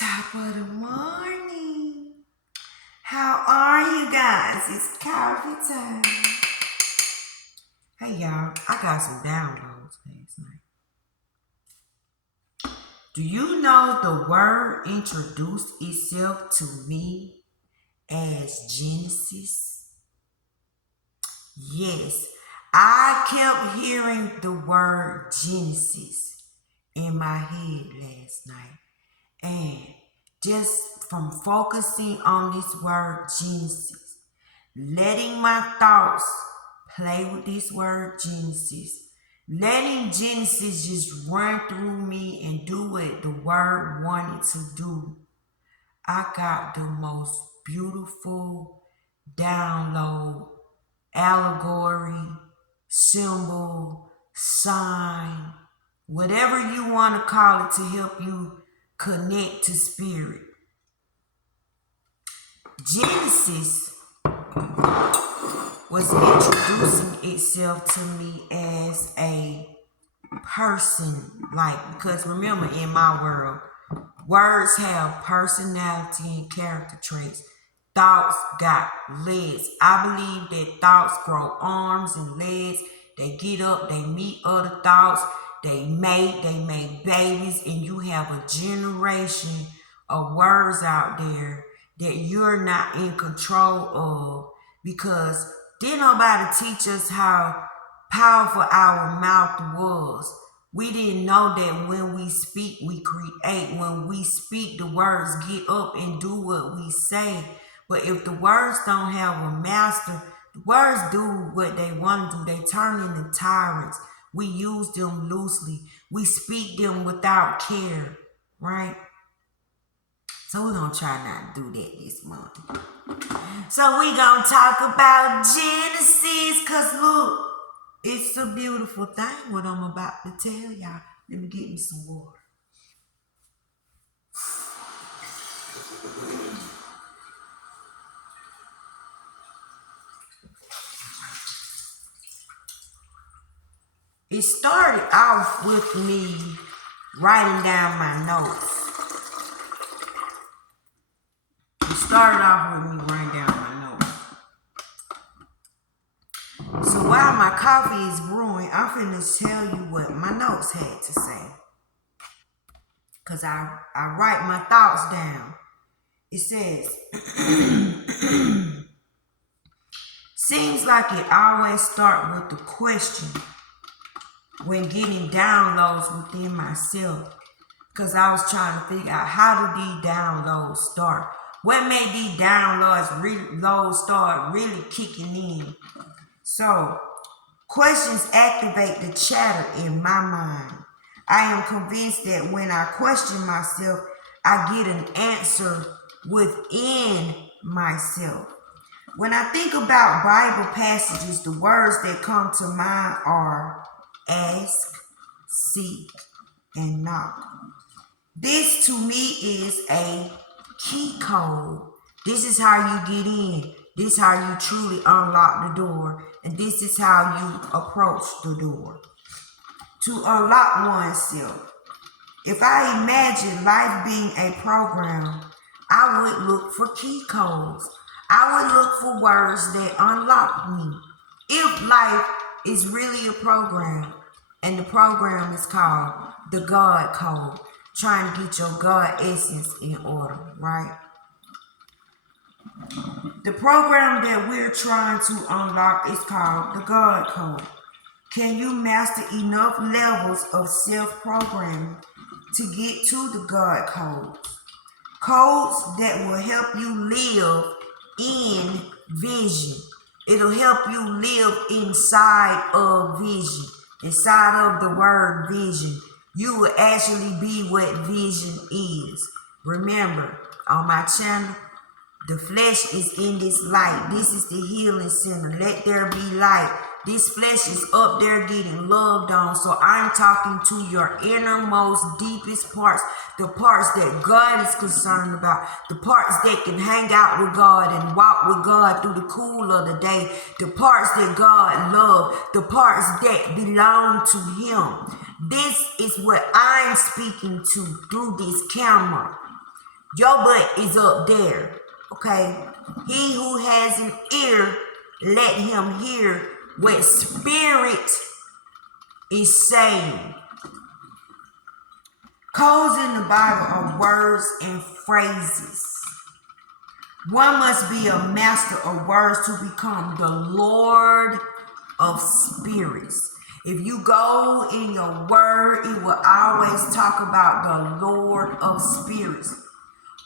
Top of the morning. How are you guys? It's coffee time. Hey y'all, I got some downloads last night. Do you know the word introduced itself to me as Genesis? Yes, I kept hearing the word Genesis in my head last night. And just from focusing on this word Genesis, letting my thoughts play with this word Genesis, letting Genesis just run through me and do what the word wanted to do, I got the most beautiful download, allegory, symbol, sign, whatever you want to call it to help you connect to spirit. Genesis was introducing itself to me as a person, because remember, in my world, words have personality and character traits. Thoughts got legs. I believe that thoughts grow arms and legs. They get up, they meet other thoughts, they make babies, and you have a generation of words out there that you're not in control of, because didn't nobody teach us how powerful our mouth was. We didn't know that when we speak, we create. When we speak, the words get up and do what we say. But if the words don't have a master, the words do what they want to do. They turn into tyrants. We use them loosely. We speak them without care, right? So we're going to try not to do that this month. So we're going to talk about Genesis, because look, it's a beautiful thing what I'm about to tell y'all. Let me get me some water. It started off with me writing down my notes. So while my coffee is brewing, I'm finna tell you what my notes had to say. Because I write my thoughts down. It says, seems like it always starts with the question when getting downloads within myself. Because I was trying to figure out, how do these downloads start? What made these downloads start really kicking in? So, questions activate the chatter in my mind. I am convinced that when I question myself, I get an answer within myself. When I think about Bible passages, the words that come to mind are ask, seek, and knock. This to me is a key code. This is how you get in. This is how you truly unlock the door. And this is how you approach the door. To unlock oneself. If I imagine life being a program, I would look for key codes. I would look for words that unlock me. If life is really a program, and the program is called the God Code, trying to get your God essence in order, right? The program that we're trying to unlock is called the God Code. Can you master enough levels of self-programming to get to the God Codes? Codes that will help you live in vision. It'll help you live inside of vision. Inside of the word vision. You will actually be what vision is. Remember, on my channel, the flesh is in this light. This is the healing center. Let there be light. This flesh is up there getting loved on. So I'm talking to your innermost, deepest parts. The parts that God is concerned about. The parts that can hang out with God and walk with God through the cool of the day. The parts that God loves. The parts that belong to Him. This is what I'm speaking to through this camera. Your butt is up there. Okay? He who has an ear, let him hear what Spirit is saying. Codes in the Bible are words and phrases. One must be a master of words to become the Lord of spirits. If you go in your word, it will always talk about the Lord of spirits.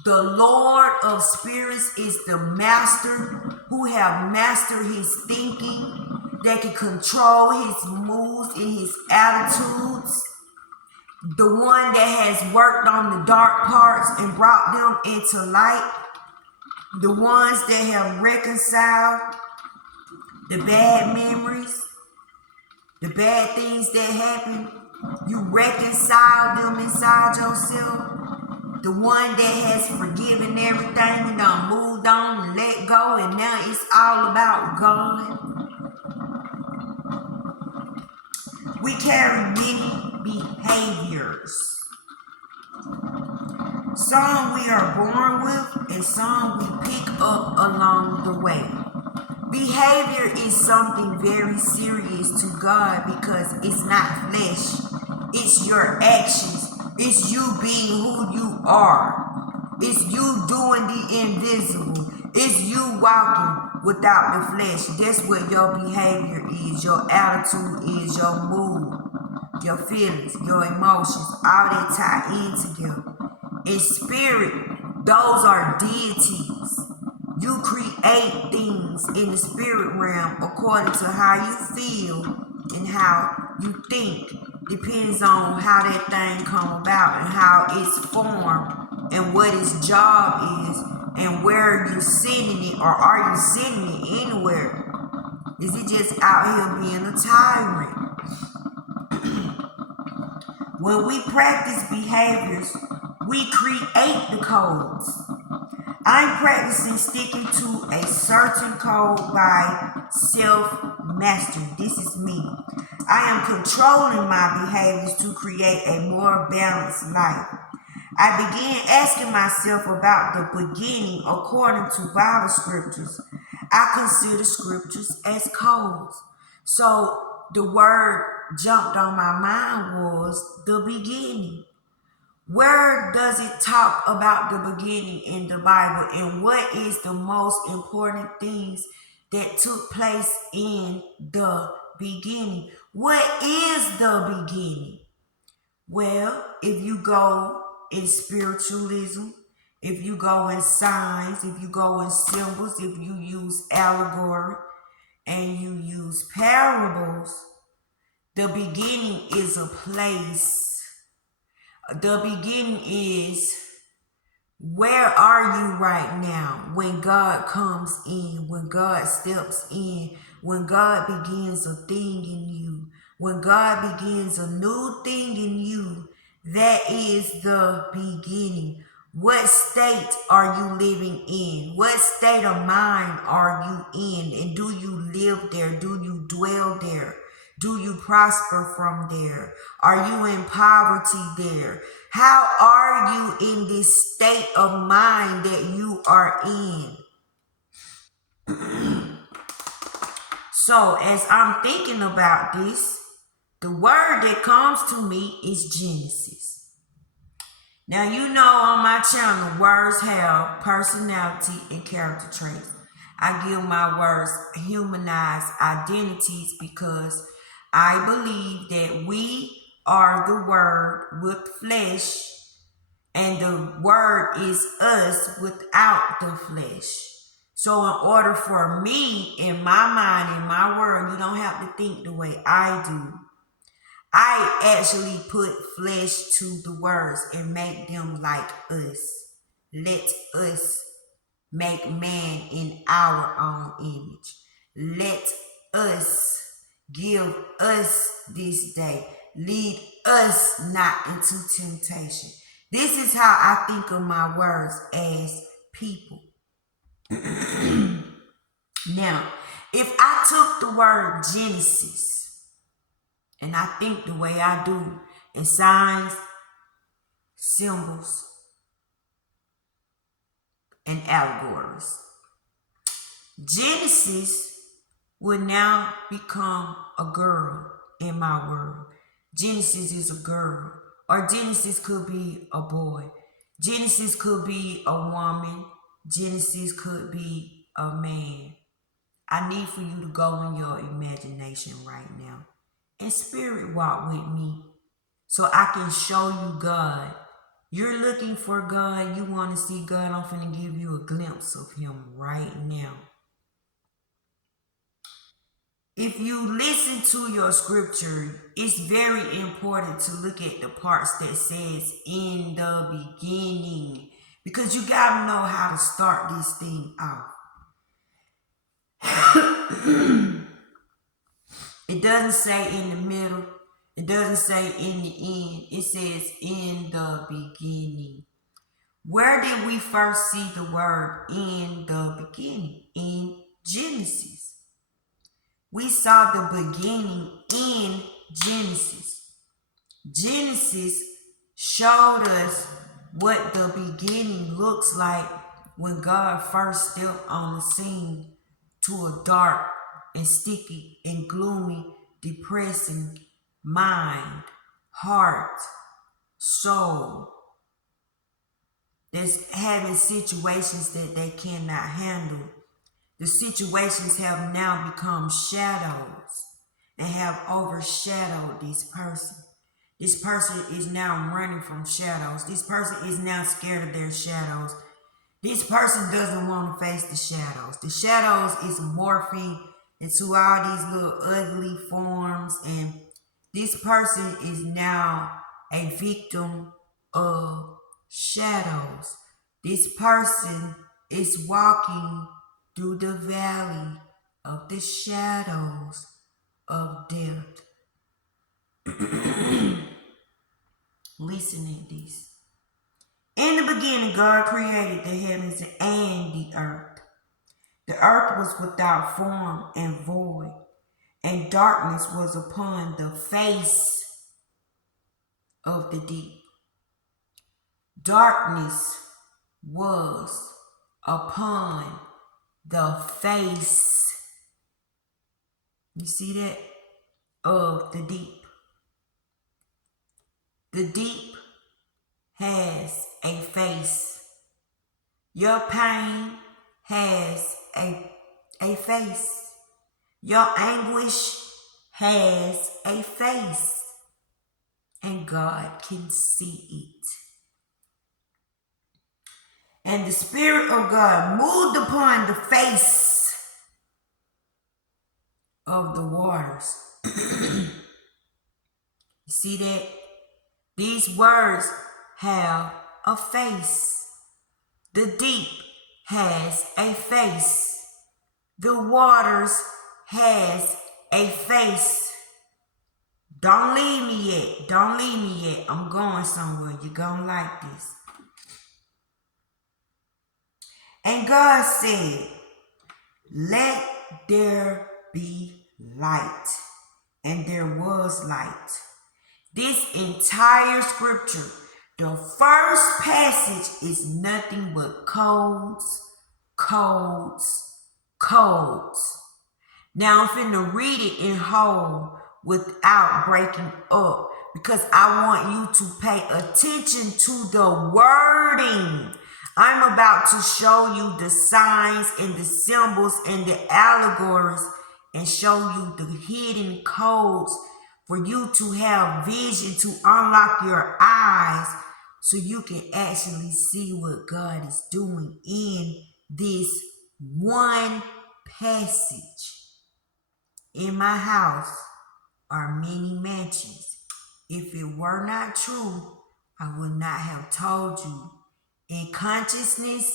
The Lord of spirits is the master who have mastered his thinking, that can control his moods and his attitudes. The one that has worked on the dark parts and brought them into light. The ones that have reconciled the bad memories, the bad things that happen, you reconcile them inside yourself. The one that has forgiven everything and done moved on and let go, and now it's all about God. We carry many behaviors. Some we are born with, and some we pick up along the way. Behavior is something very serious to God because it's not flesh. It's your actions. It's you being who you are. It's you doing the invisible. It's you walking without the flesh. That's what your behavior is. Your attitude is, your mood, your feelings, your emotions. All that tie in together. In spirit, those are deities. You create things in the spirit realm according to how you feel and how you think. Depends on how that thing come about and how it's formed and what its job is and where you're sending it, or are you sending it anywhere? Is it just out here being a tyrant? When we practice behaviors, we create the codes. I'm practicing sticking to a certain code by self-mastery. This is me. I am controlling my behaviors to create a more balanced life. I began asking myself about the beginning according to Bible scriptures. I consider scriptures as codes. So the word jumped on my mind was the beginning. Where does it talk about the beginning in the Bible, and what is the most important things that took place in the beginning? What is the beginning? Well, if you go in spiritualism, if you go in signs, if you go in symbols, if you use allegory and you use parables, the beginning is a place. The beginning is, where are you right now when God comes in, when God steps in, when God begins a thing in you, when God begins a new thing in you? That is the beginning. What state are you living in? What state of mind are you in? And do you live there? Do you dwell there? Do you prosper from there? Are you in poverty there? How are you in this state of mind that you are in? So as I'm thinking about this, the word that comes to me is Genesis. Now, you know, on my channel, words have personality and character traits. I give my words humanized identities because I believe that we are the word with flesh, and the word is us without the flesh. So in order for me, in my mind, in my world, you don't have to think the way I do. I actually put flesh to the words and make them like us. Let us make man in our own image. Let us give us this day. Lead us not into temptation. This is how I think of my words as people. Now, if I took the word Genesis and I think the way I do in signs, symbols, and allegories. Genesis will now become a girl in my world. Genesis is a girl, or Genesis could be a boy. Genesis could be a woman. Genesis could be a man. I need for you to go in your imagination right now and spirit walk with me so I can show you God. You're looking for God. You want to see God. I'm finna give you a glimpse of him right now. If you listen to your scripture, it's very important to look at the parts that says in the beginning, because you gotta know how to start this thing off. It doesn't say in the middle. It doesn't say in the end. It says in the beginning. Where did we first see the word in the beginning? In Genesis. We saw the beginning in Genesis. Genesis showed us what the beginning looks like when God first stepped on the scene to a dark and sticky and gloomy, depressing mind, heart, soul that's having situations that they cannot handle. The situations have now become shadows and have overshadowed this person. This person is now running from shadows. This person is now scared of their shadows. This person doesn't want to face the shadows. The shadows is morphing into all these little ugly forms, and this person is now a victim of shadows. This person is walking through the valley of the shadows of death. Listen at this. In the beginning, God created the heavens and the earth. The earth was without form and void, and darkness was upon the face of the deep. Darkness was upon the face, you see that, of the deep. The deep has a face. Your pain has a face. Your anguish has a face. And God can see it. And the Spirit of God moved upon the face of the waters. You see that? These words have a face. The deep has a face. The waters has a face. Don't leave me yet. Don't leave me yet. I'm going somewhere. You're gonna like this. And God said, let there be light. And there was light. This entire scripture, the first passage is nothing but codes, codes, codes. Now I'm finna read it in whole without breaking up, because I want you to pay attention to the wording. I'm about to show you the signs and the symbols and the allegories and show you the hidden codes for you to have vision, to unlock your eyes so you can actually see what God is doing in this one passage. In my house are many mansions. If it were not true, I would not have told you. In consciousness,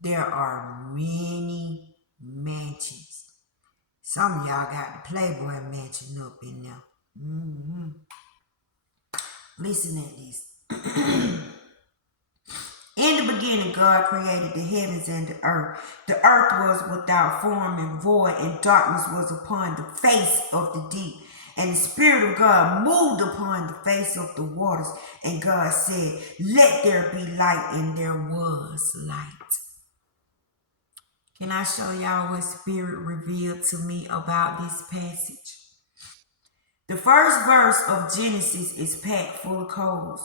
there are many mansions. Some of y'all got the Playboy mansion up in there. Listen at this. In the beginning, God created the heavens and the earth. The earth was without form and void, and darkness was upon the face of the deep. And the Spirit of God moved upon the face of the waters. And God said, let there be light, and there was light. Can I show y'all what Spirit revealed to me about this passage? The first verse of Genesis is packed full of codes.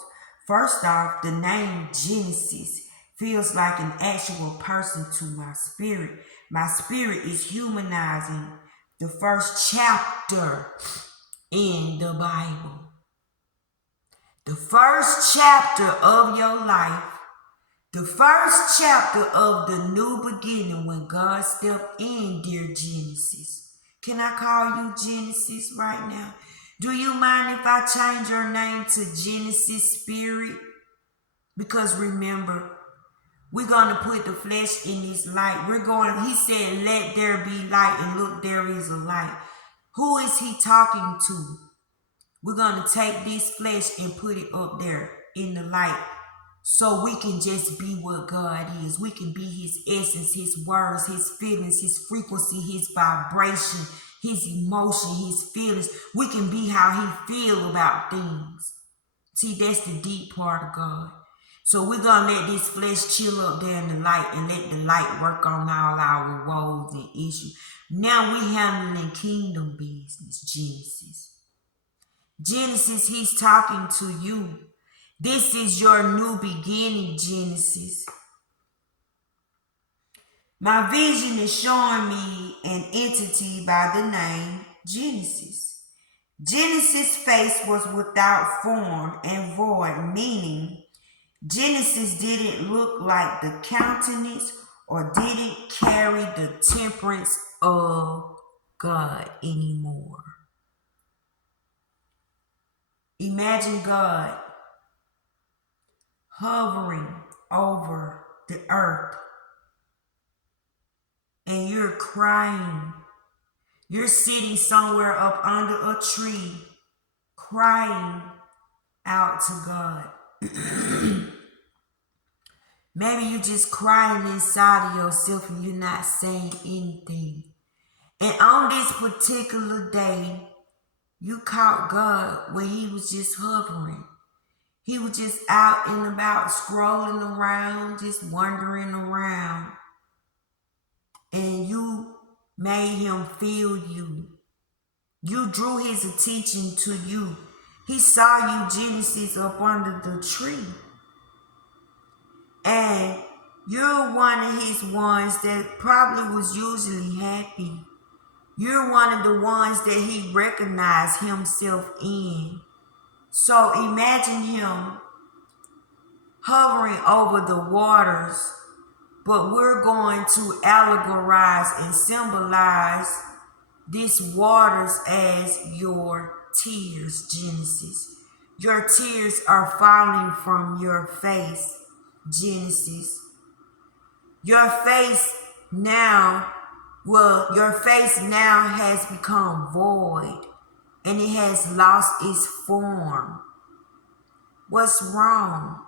First off, the name Genesis feels like an actual person to my spirit. My spirit is humanizing the first chapter in the Bible. The first chapter of your life, the first chapter of the new beginning when God stepped in, dear Genesis. Can I call you Genesis right now? Do you mind if I change your name to Genesis Spirit? Because remember, we're going to put the flesh in this light. He said, let there be light, and look, there is a light. Who is he talking to? We're going to take this flesh and put it up there in the light so we can just be what God is. We can be his essence, his words, his feelings, his frequency, his vibration, his emotion, his feelings. We can be how he feels about things. See, that's the deep part of God. So we're going to let this flesh chill up there in the light and let the light work on all our woes and issues. Now we handling kingdom business, Genesis. Genesis, he's talking to you. This is your new beginning, Genesis. My vision is showing me an entity by the name Genesis. Genesis' face was without form and void, meaning Genesis didn't look like the countenance or didn't carry the temperance of God anymore. Imagine God hovering over the earth and you're crying. You're sitting somewhere up under a tree crying out to God. Maybe you're just crying inside of yourself and you're not saying anything. And on this particular day, you caught God when he was just hovering. He was just out and about, scrolling around, just wandering around. And you made him feel you. You drew his attention to you. He saw you, Genesis, up under the tree. And you're one of his ones that probably was usually happy. You're one of the ones that he recognized himself in. So imagine him hovering over the waters, but we're going to allegorize and symbolize these waters as your tears, Genesis. Your tears are falling from your face, Genesis. Your face now has become void and it has lost its form. What's wrong?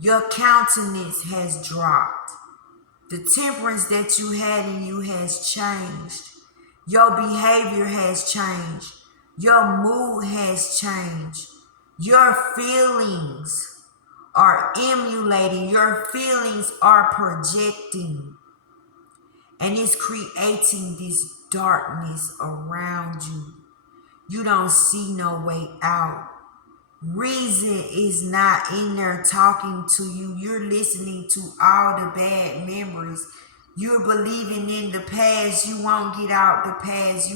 Your countenance has dropped. The temperance that you had in you has changed. Your behavior has changed. Your mood has changed. Your feelings are emulating. Your feelings are projecting. And it's creating this darkness around you. You don't see no way out. Reason is not in there talking to you. You're listening to all the bad memories. You're believing in the past. You won't get out the past.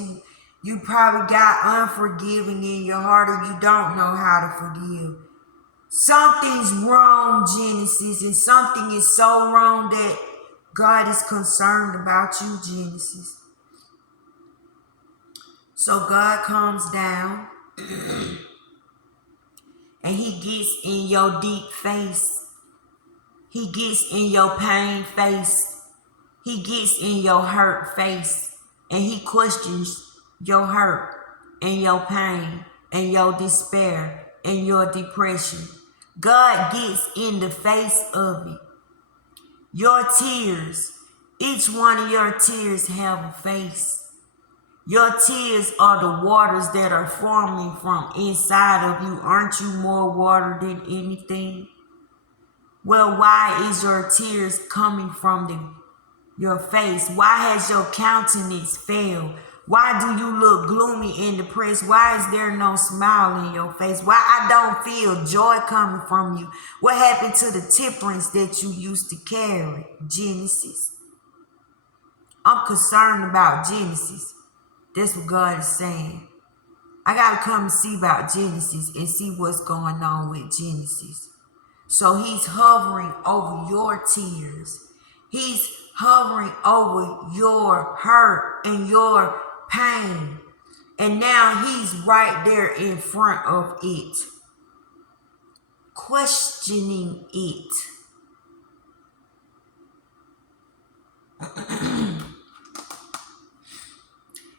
You probably got unforgiving in your heart, or you don't know how to forgive. Something's wrong, Genesis, and something is so wrong that God is concerned about you, Genesis. So God comes down and he gets in your deep face. He gets in your pain face. He gets in your hurt face. And he questions your hurt and your pain and your despair and your depression. God gets in the face of it. Your tears, each one of your tears have a face. Your tears are the waters that are forming from inside of you. Aren't you more water than anything? Well, why is your tears coming from your face? Why has your countenance failed? Why do you look gloomy and depressed? Why is there no smile in your face? Why I don't feel joy coming from you? What happened to the temperance that you used to carry? Genesis. I'm concerned about Genesis. That's what God is saying. I got to come and see about Genesis and see what's going on with Genesis. So he's hovering over your tears. He's hovering over your hurt and your pain. And now he's right there in front of it, questioning it.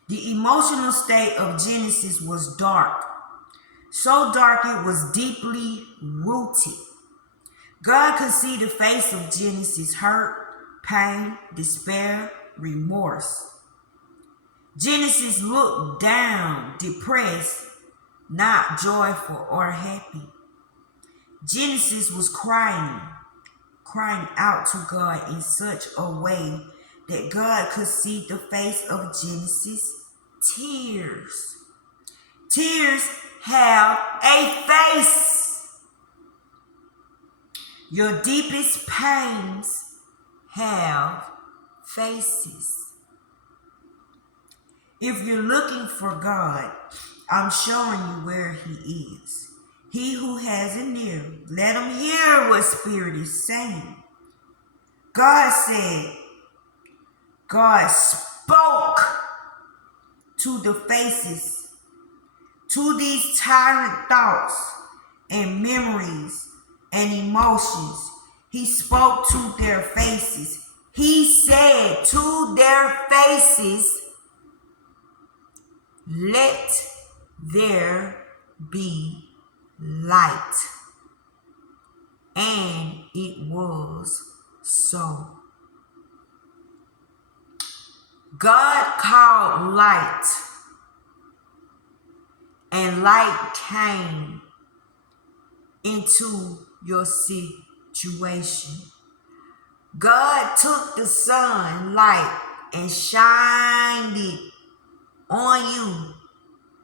The emotional state of Genesis was dark. So dark it was deeply rooted. God could see the face of Genesis: hurt, pain, despair, remorse. Genesis looked down, depressed, not joyful or happy. Genesis was crying out to God in such a way that God could see the face of Genesis. Tears. Tears have a face. Your deepest pains have faces. If you're looking for God, I'm showing you where he is. He who has an ear, let him hear what Spirit is saying. God said, God spoke to the faces, to these tyrant thoughts and memories and emotions. He spoke to their faces. He said to their faces, let there be light. And it was so. God called light, and light came into your situation. God took the sun light and shined it on you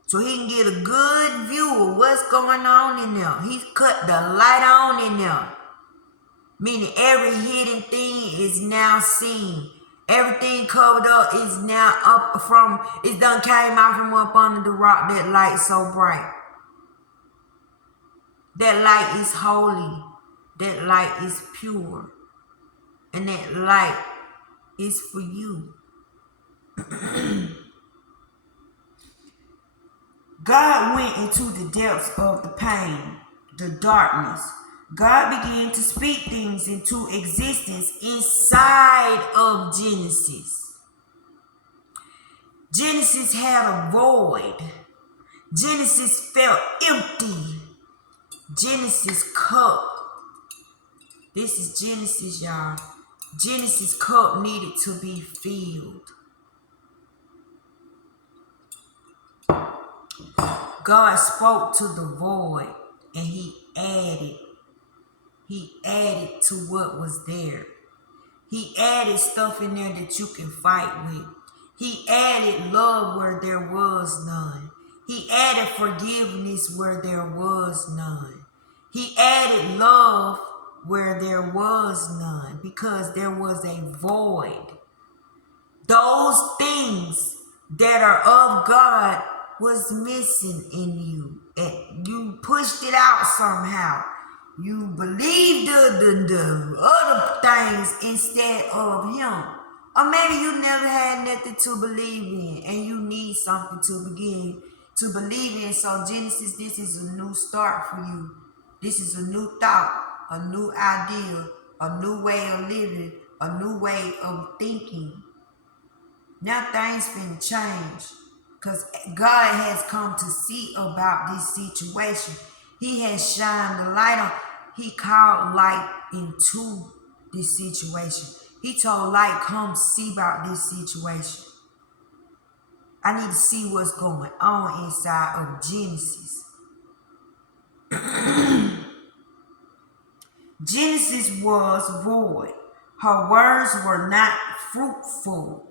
so he can get a good view of what's going on in there. He cut the light on in there, meaning every hidden thing is now seen. Everything covered up is now up from, it done came out from up under the rock. That light so bright. That light is holy. That light is pure. And that light is for you. God went into the depths of the pain, the darkness. God began to speak things into existence inside of Genesis. Genesis had a void. Genesis felt empty. Genesis cup. This is Genesis, y'all. Genesis cup needed to be filled. God spoke to the void and he added to what was there. He added stuff in there that you can fight with. He added love where there was none. He added forgiveness where there was none. He added love where there was none, because there was a void. Those things that are of God was missing in you. And you pushed it out somehow. You believed the other things instead of him. Or maybe you never had nothing to believe in and you need something to begin to believe in. So Genesis, this is a new start for you. This is a new thought, a new idea, a new way of living, a new way of thinking. Now things finna change, because God has come to see about this situation. He has shined the light on. He called light into this situation. He told light, come see about this situation. I need to see what's going on inside of Genesis. Genesis was void. Her words were not fruitful.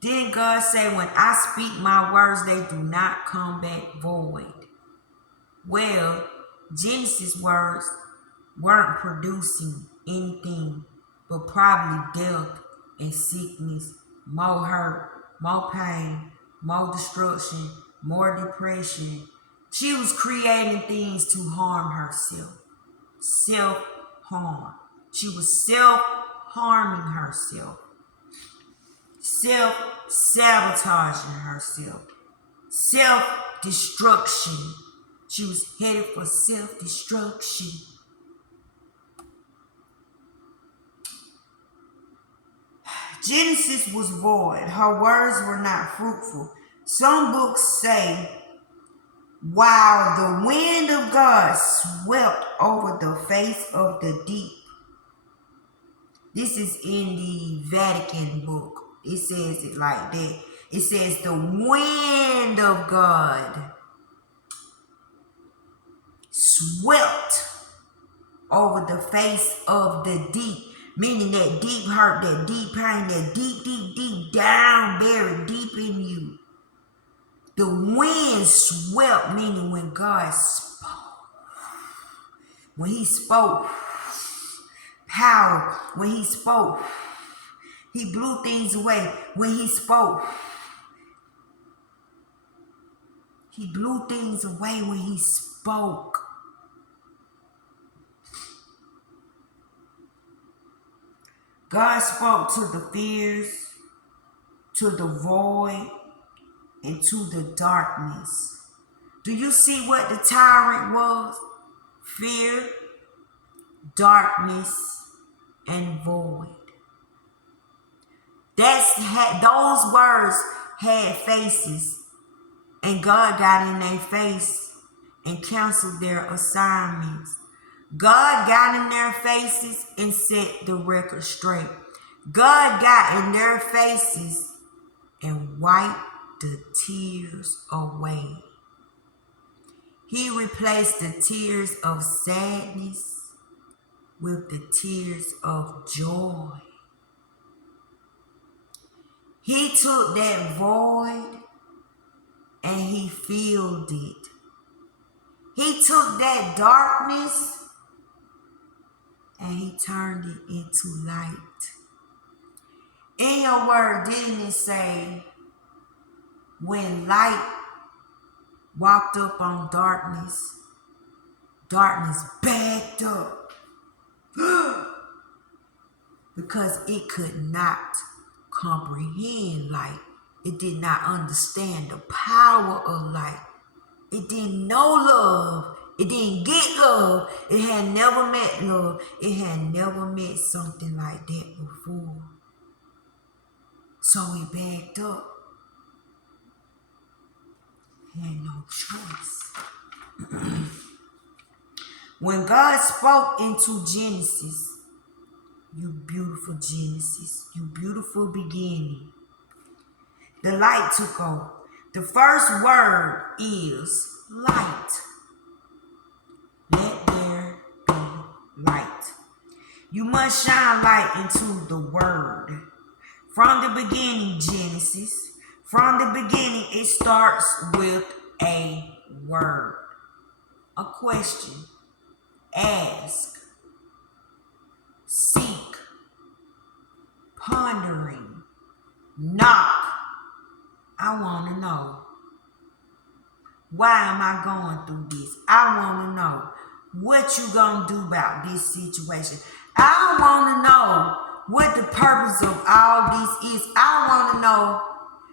Didn't God say, when I speak my words, they do not come back void? Well, Genesis' words weren't producing anything but probably death and sickness, more hurt, more pain, more destruction, more depression. She was creating things to harm herself. Self-harm. She was self-harming herself. Self-sabotaging herself. Self-destruction. She was headed for self-destruction. Genesis was void. Her words were not fruitful. Some books say, while the wind of God swept over the face of the deep. This is in the Vatican book. It says it like that. It says the wind of God swept over the face of the deep. Meaning that deep hurt, that deep pain, that deep down, buried deep in you. The wind swept, meaning when God spoke. When he spoke, power. When he spoke, he blew things away. When he spoke, he blew things away when he spoke. God spoke to the fears, to the void, and to the darkness. Do you see what the tyrant was? Fear, darkness, and void. Those words had faces, and God got in their face and canceled their assignments. God got in their faces and set the record straight. God got in their faces and wiped the tears away. He replaced the tears of sadness with the tears of joy. He took that void and he filled it. He took that darkness and he turned it into light. In your word, didn't it say, when light walked up on darkness, darkness backed up because it could not comprehend light. It did not understand the power of light. It didn't know love. It didn't get love. It had never met love. It had never met something like that before. So it backed up. It had no choice. When God spoke into Genesis, you beautiful Genesis, you beautiful beginning, the light took over. The first word is light. Let there be light. You must shine light into the word. From the beginning, Genesis, from the beginning, it starts with a word, a question. Ask, seek, pondering, knock. I want to know. Why am I going through this? I want to know what you gonna do about this situation. I want to know what the purpose of all this is. I want to know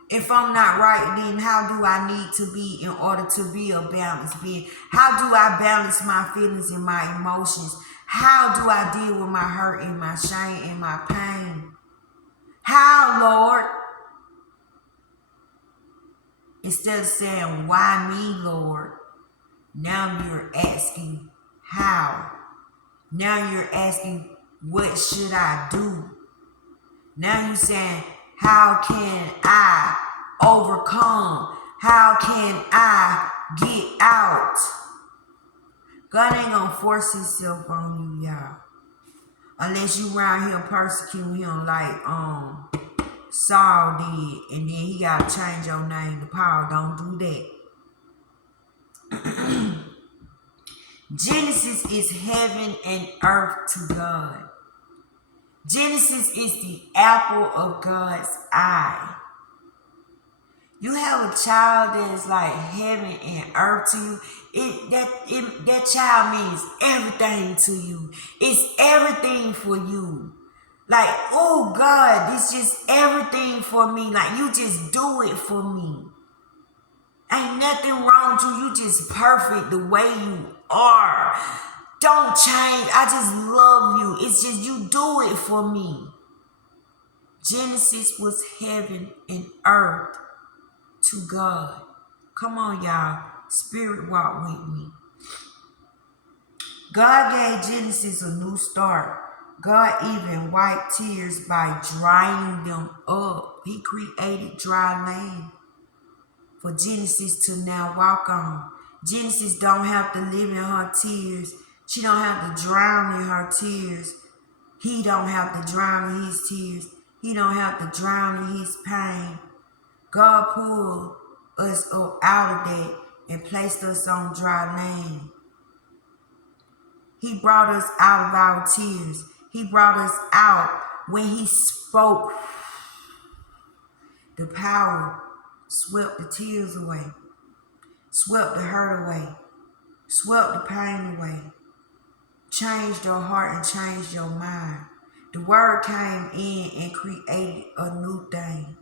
if I'm not right, then how do I need to be in order to be a balanced being? How do I balance my feelings and my emotions? How do I deal with my hurt and my shame and my pain? How, Lord? Instead of saying, why me, Lord? Now you're asking, how? Now you're asking, what should I do? Now you're saying, how can I overcome? How can I get out? God ain't gonna force himself on you, y'all. Unless you around here persecuting him like Saul did, and then he gotta change your name to Paul. Don't do that. Genesis is heaven and earth to God. Genesis is the apple of God's eye. You have a child that is like heaven and earth to you. That child means everything to you. It's everything for you. Like, oh God, it's just everything for me. Like, you just do it for me. Ain't nothing wrong with you. You just perfect the way you are. Don't change. I just love you. It's just you do it for me. Genesis was heaven and earth to God. Come on, y'all. Spirit walk with me. God gave Genesis a new start. God even wiped tears by drying them up. He created dry land for Genesis to now walk on. Genesis don't have to live in her tears. She don't have to drown in her tears. He don't have to drown in his tears. He don't have to drown in his pain. God pulled us up out of that and placed us on dry land. He brought us out of our tears. He brought us out when he spoke. The power swept the tears away, swept the hurt away, swept the pain away, changed your heart and changed your mind. The word came in and created a new thing.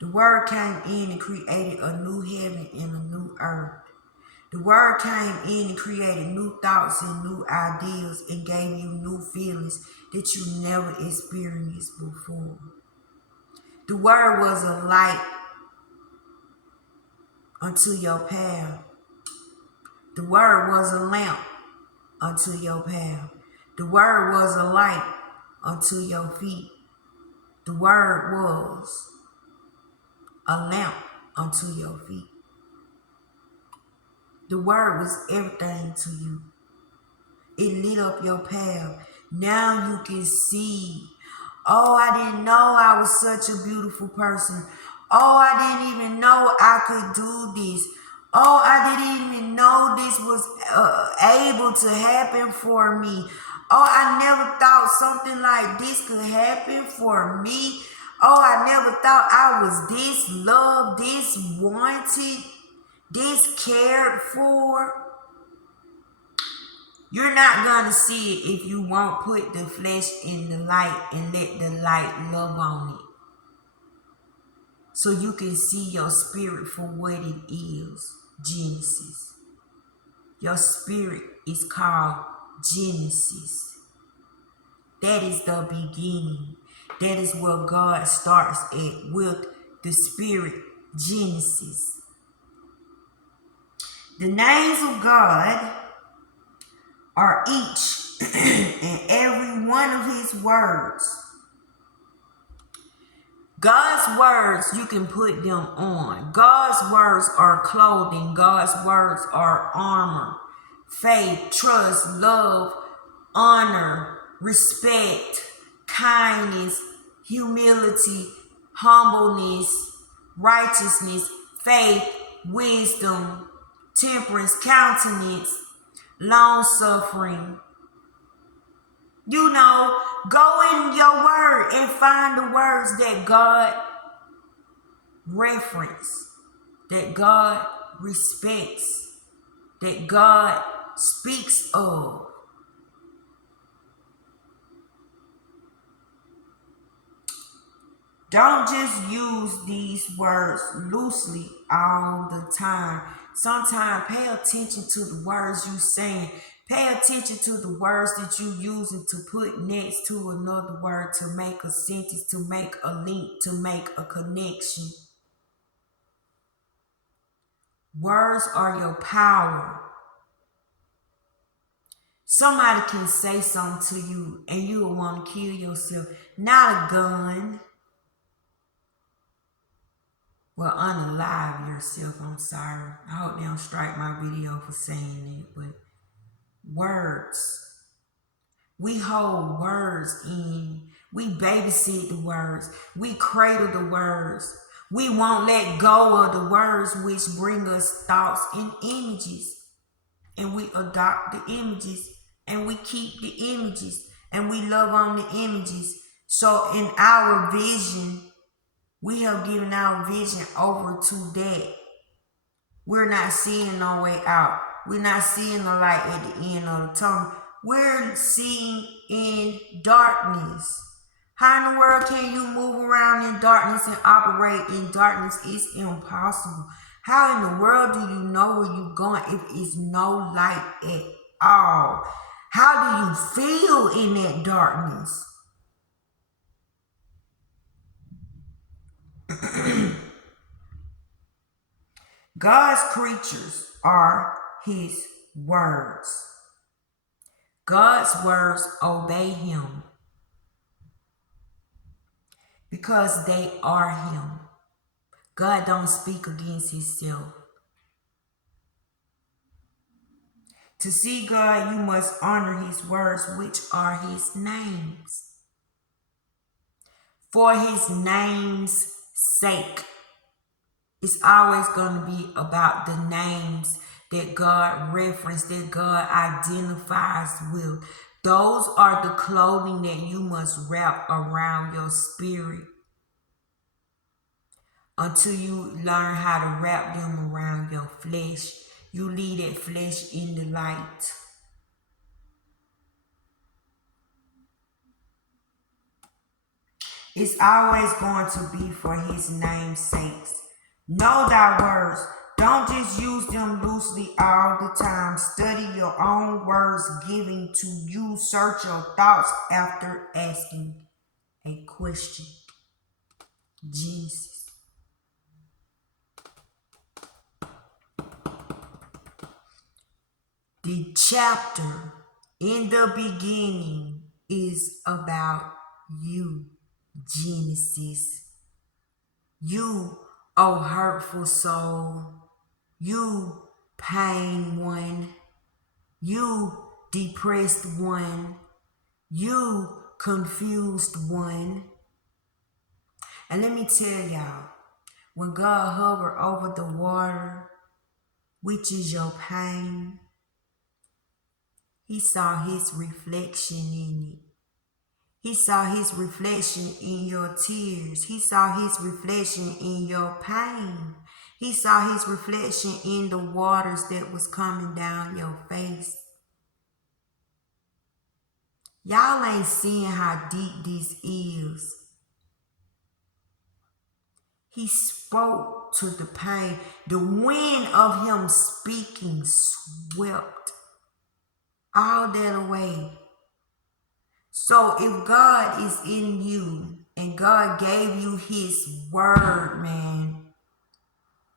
The word came in and created a new heaven and a new earth. The word came in and created new thoughts and new ideas and gave you new feelings that you never experienced before. The word was a light unto your path. The word was a lamp unto your path. The word was a light unto your feet. The word was a lamp unto your feet. The word was everything to you. It lit up your path. Now you can see. Oh, I didn't know I was such a beautiful person. Oh, I didn't even know I could do this. Oh, I didn't even know this was able to happen for me. Oh, I never thought something like this could happen for me. Oh, I never thought I was this loved, this wanted, this cared for. You're not going to see it if you won't put the flesh in the light and let the light love on it. So you can see your spirit for what it is. Genesis. Your spirit is called Genesis. That is the beginning. That is where God starts at with the spirit. Genesis. The names of God are each and every one of his words. God's words, you can put them on. God's words are clothing. God's words are armor. Faith, trust, love, honor, respect, kindness, humility, humbleness, righteousness, faith, wisdom, temperance, countenance, long-suffering. You know, go in your word and find the words that God references, that God respects, that God speaks of. Don't just use these words loosely all the time. Sometimes pay attention to the words you saying. Pay attention to the words that you using to put next to another word, to make a sentence, to make a link, to make a connection. Words are your power. Somebody can say something to you and you will want to kill yourself. Not a gun. Well, unalive yourself. I'm sorry. I hope they don't strike my video for saying it, but words We hold words in. We babysit the words. We cradle the words. We won't let go of the words which bring us thoughts and images. And we adopt the images. And we keep the images. And we love on the images. So in our vision, we have given our vision over to that. We're not seeing no way out. We're not seeing the light at the end of the tunnel. We're seeing in darkness. How in the world can you move around in darkness and operate in darkness? It's impossible. How in the world do you know where you're going if it's no light at all? How do you feel in that darkness? God's creatures are his words. God's words obey him because they are him. God don't speak against himself. To see God, you must honor his words, which are his names. For his name's sake. It's always going to be about the names that God referenced, that God identifies with. Those are the clothing that you must wrap around your spirit until you learn how to wrap them around your flesh. You leave that flesh in the light. It's always going to be for his name's sake. Know thy words. Don't just use them loosely all the time. Study your own words given to you. Search your thoughts after asking a question. Genesis. The chapter in the beginning is about you. Genesis. You, oh hurtful soul. You, pain one. You, depressed one. You, confused one. And let me tell y'all, when God hovered over the water, which is your pain, he saw his reflection in it. He saw his reflection in your tears. He saw his reflection in your pain. He saw his reflection in the waters that was coming down your face. Y'all ain't seeing how deep this is. He spoke to the pain. The wind of him speaking swept all that away. So if God is in you and God gave you his word, man,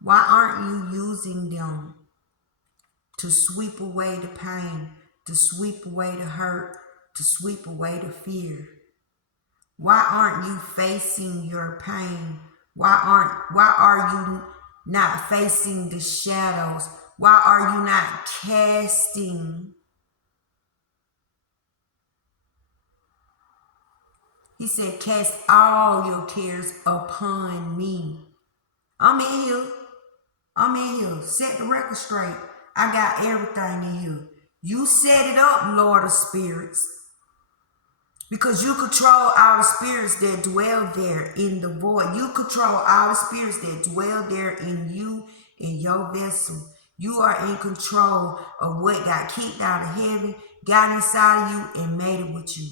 why aren't you using them to sweep away the pain, to sweep away the hurt, to sweep away the fear? Why aren't you facing your pain? Why are you not facing the shadows? Why are you not casting? He said, cast all your cares upon me. I'm in here. I'm in here. Set the record straight. I got everything in here. You set it up, Lord of Spirits. Because you control all the spirits that dwell there in the void. You control all the spirits that dwell there in you, in your vessel. You are in control of what got kicked out of heaven, got inside of you, and made it with you.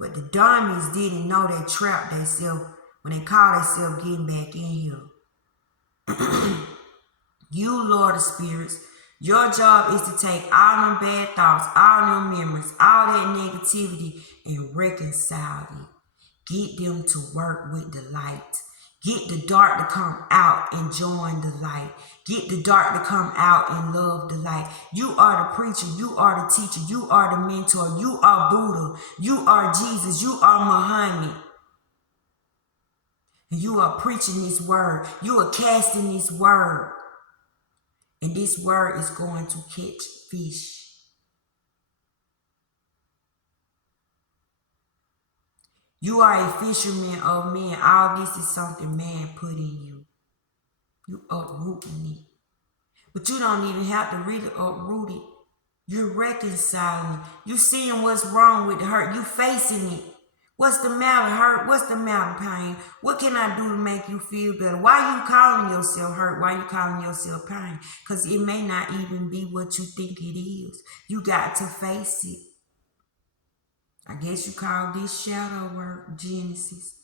But the dummies didn't know they trapped themselves when they called themselves getting back in here. You, Lord of Spirits, your job is to take all them bad thoughts, all them memories, all that negativity, and reconcile it. Get them to work with the light. Get the dark to come out and join the light. Get the dark to come out and love the light. You are the preacher. You are the teacher. You are the mentor. You are Buddha. You are Jesus. You are Muhammad. And you are preaching this word. You are casting this word. And this word is going to catch fish. You are a fisherman of men. All this is something man put in you. You uprooting it. But you don't even have to really uproot it. You're reconciling. You seeing what's wrong with the hurt. You facing it. What's the matter, hurt? What's the matter, pain? What can I do to make you feel better? Why you calling yourself hurt? Why you calling yourself pain? Because it may not even be what you think it is. You got to face it. I guess you call this shadow work, Genesis.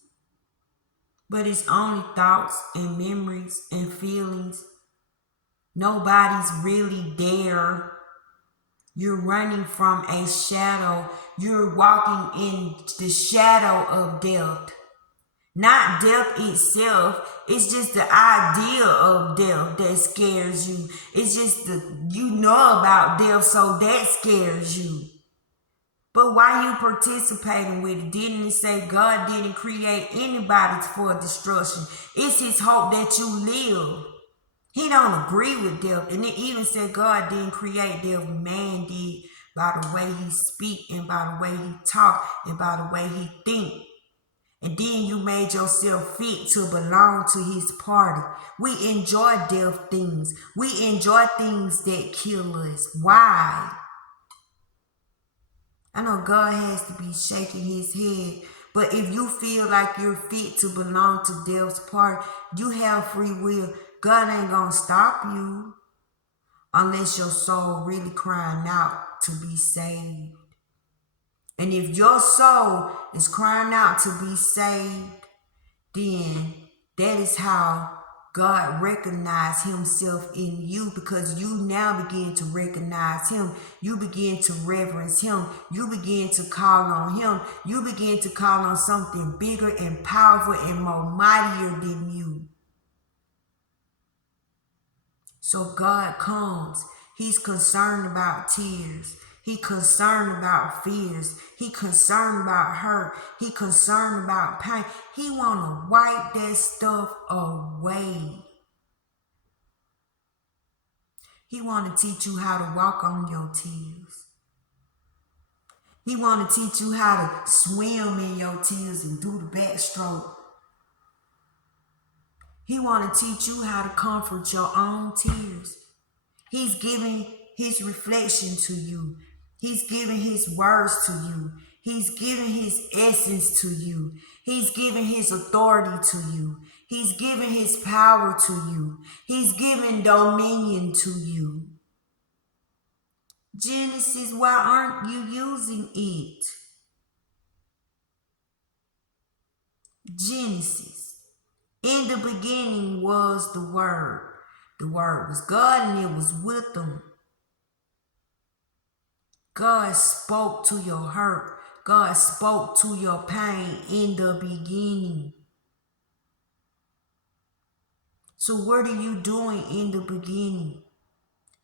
But it's only thoughts and memories and feelings. Nobody's really there. You're running from a shadow. You're walking in the shadow of death. Not death itself. It's just the idea of death that scares you. It's just you know about death, so that scares you. But why you participating with it? Didn't it say God didn't create anybody for destruction? It's his hope that you live. He don't agree with death. And it even said God didn't create death. Man did, by the way he speak and by the way he talk and by the way he think. And then you made yourself fit to belong to his party. We enjoy death things. We enjoy things that kill us. Why? I know God has to be shaking his head. But if you feel like you're fit to belong to death's party, you have free will. God ain't gonna stop you unless your soul really crying out to be saved. And if your soul is crying out to be saved, then that is how God recognized himself in you, because you now begin to recognize him. You begin to reverence him. You begin to call on him. You begin to call on something bigger and powerful and more mightier than you. So God comes. He's concerned about tears. He concerned about fears. He concerned about hurt. He concerned about pain. He want to wipe that stuff away. He want to teach you how to walk on your tears. He want to teach you how to swim in your tears and do the backstroke. He want to teach you how to comfort your own tears. He's giving his reflection to you. He's giving his words to you. He's giving his essence to you. He's giving his authority to you. He's giving his power to you. He's giving dominion to you. Genesis, why aren't you using it? Genesis. In the beginning was the Word. The Word was God and it was with them. God spoke to your hurt. God spoke to your pain in the beginning. So what are you doing in the beginning?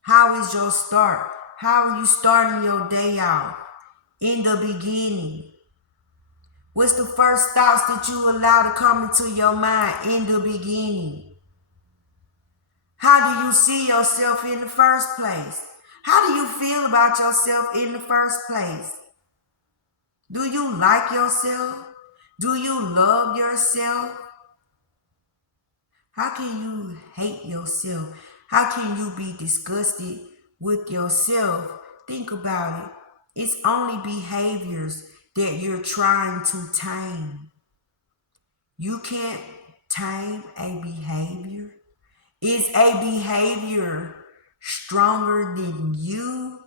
How is your start? How are you starting your day out? In the beginning. What's the first thoughts that you allow to come into your mind in the beginning? How do you see yourself in the first place? How do you feel about yourself in the first place? Do you like yourself? Do you love yourself? How can you hate yourself? How can you be disgusted with yourself? Think about it. It's only behaviors that you're trying to tame. You can't tame a behavior. Is a behavior stronger than you?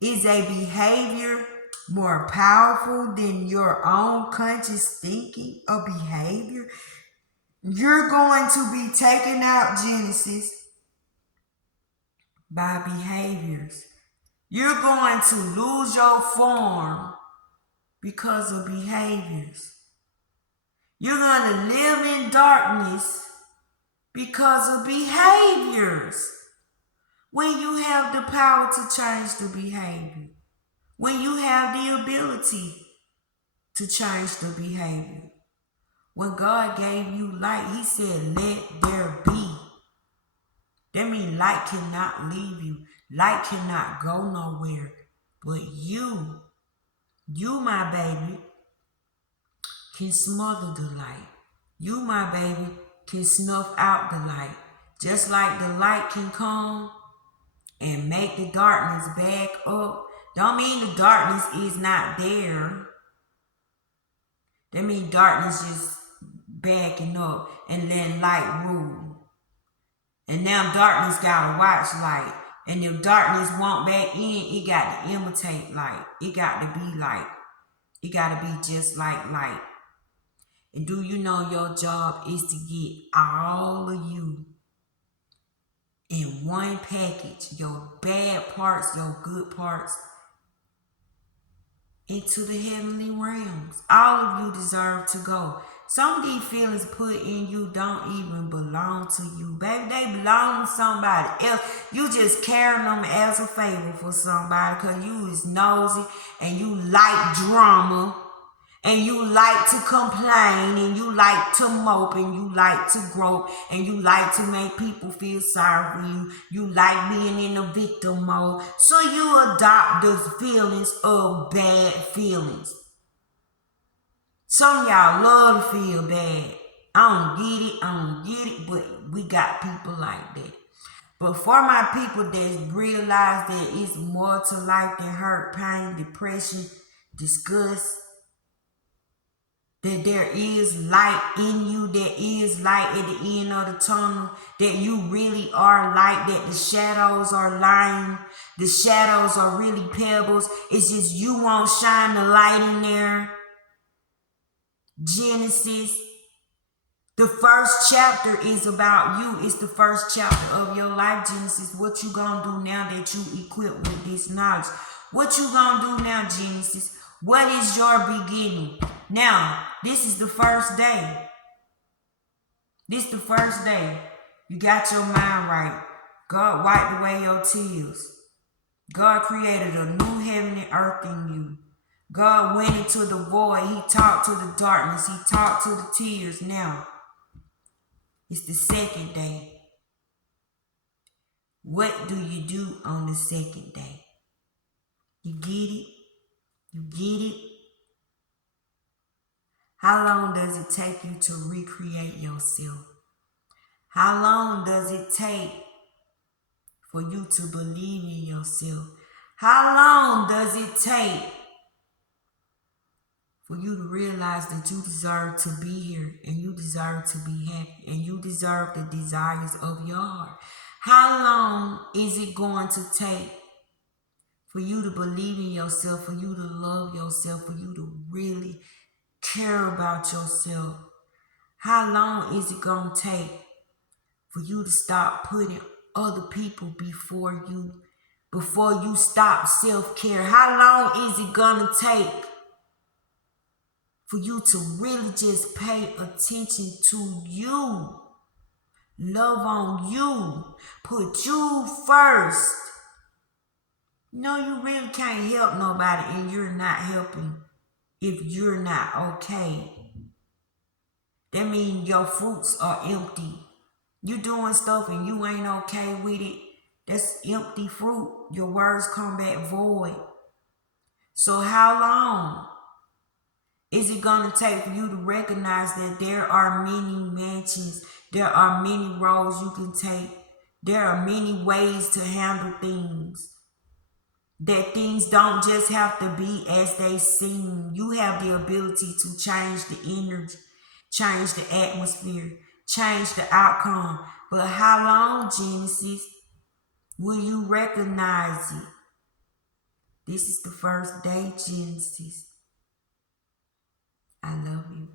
Is a behavior more powerful than your own conscious thinking of behavior? You're going to be taken out, Genesis, by behaviors. You're going to lose your form because of behaviors. You're going to live in darkness because of behaviors. When you have the power to change the behavior, when you have the ability to change the behavior. When God gave you light, he said, let there be. That means light cannot leave you. Light cannot go nowhere. But you, my baby, can smother the light. You, my baby, can snuff out the light. Just like the light can come and make the darkness back up. Don't mean the darkness is not there. That means darkness just backing up and letting light rule. And now darkness gotta watch light. And if darkness won't back in, it got to imitate light. It got to be light. It got to be just like light. And do you know your job is to get all of you in one package, your bad parts, your good parts, into the heavenly realms. All of you deserve to go. Some of these feelings put in you don't even belong to you, baby. They belong to somebody else. You just carrying them as a favor for somebody because you is nosy and you like drama and you like to complain and you like to mope and you like to grope and you like to make people feel sorry for you. You like being in a victim mode. So you adopt the feelings of bad feelings. Some of y'all love to feel bad. I don't get it, but we got people like that. But for my people that realize that it's more to life than hurt, pain, depression, disgust, that there is light in you, there is light at the end of the tunnel, that you really are light, that the shadows are lying, the shadows are really pebbles. It's just you won't shine the light in there. Genesis, the first chapter is about you. It's the first chapter of your life, Genesis. What you gonna do now that you equipped with this knowledge? What you gonna do now, Genesis? What is your beginning? Now, this is the first day. This the first day. You got your mind right. God wiped away your tears. God created a new heaven and earth in you. God went into the void. He talked to the darkness. He talked to the tears. Now, it's the second day. What do you do on the second day? You get it? You get it? How long does it take you to recreate yourself? How long does it take for you to believe in yourself? How long does it take for you to realize that you deserve to be here and you deserve to be happy and you deserve the desires of your heart? How long is it going to take for you to believe in yourself, for you to love yourself, for you to really care about yourself? How long is it going to take for you to stop putting other people before you stop self-care? How long is it going to take for you to really just pay attention to you? Love on you. Put you first. No, you really can't help nobody and you're not helping if you're not okay. That means your fruits are empty. You doing stuff and you ain't okay with it. That's empty fruit. Your words come back void. So how long is it going to take for you to recognize that there are many mansions, there are many roads you can take, there are many ways to handle things, that things don't just have to be as they seem. You have the ability to change the energy, change the atmosphere, change the outcome. But how long, Genesis, will you recognize it? This is the first day, Genesis. I love you.